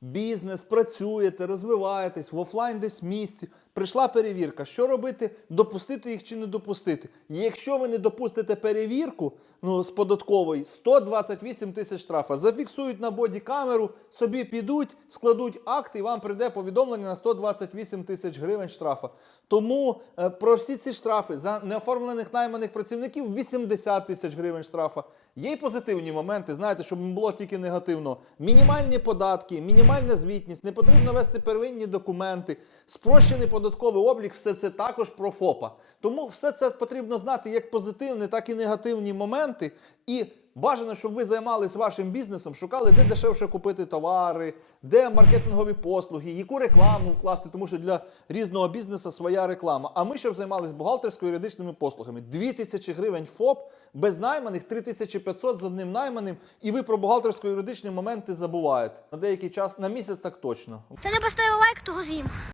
бізнес, працюєте, розвиваєтесь в офлайн десь місці. Прийшла перевірка. Що робити? Допустити їх чи не допустити? Якщо ви не допустите перевірку ну, з податкової, 128 тисяч штрафа. Зафіксують на боді камеру, собі підуть, складуть акт, і вам прийде повідомлення на 128 тисяч гривень штрафа. Тому е, про всі ці штрафи за неоформлених найманих працівників 80 тисяч гривень штрафа. Є й позитивні моменти, знаєте, щоб не було тільки негативно. Мінімальні податки, мінімальна звітність, не потрібно вести первинні документи, спрощений податковий облік, все це також про ФОПа. Тому все це потрібно знати як позитивні, так і негативні моменти. І бажано, щоб ви займались вашим бізнесом, шукали, де дешевше купити товари, де маркетингові послуги, яку рекламу вкласти, тому що для різного бізнесу своя реклама. А ми щоб займалися бухгалтерсько-юридичними послугами. 2000 гривень ФОП без найманих, 3500 з одним найманим, і ви про бухгалтерсько-юридичні моменти забуваєте. На деякий час, на місяць так точно. Хто не поставив лайк, того з'їм.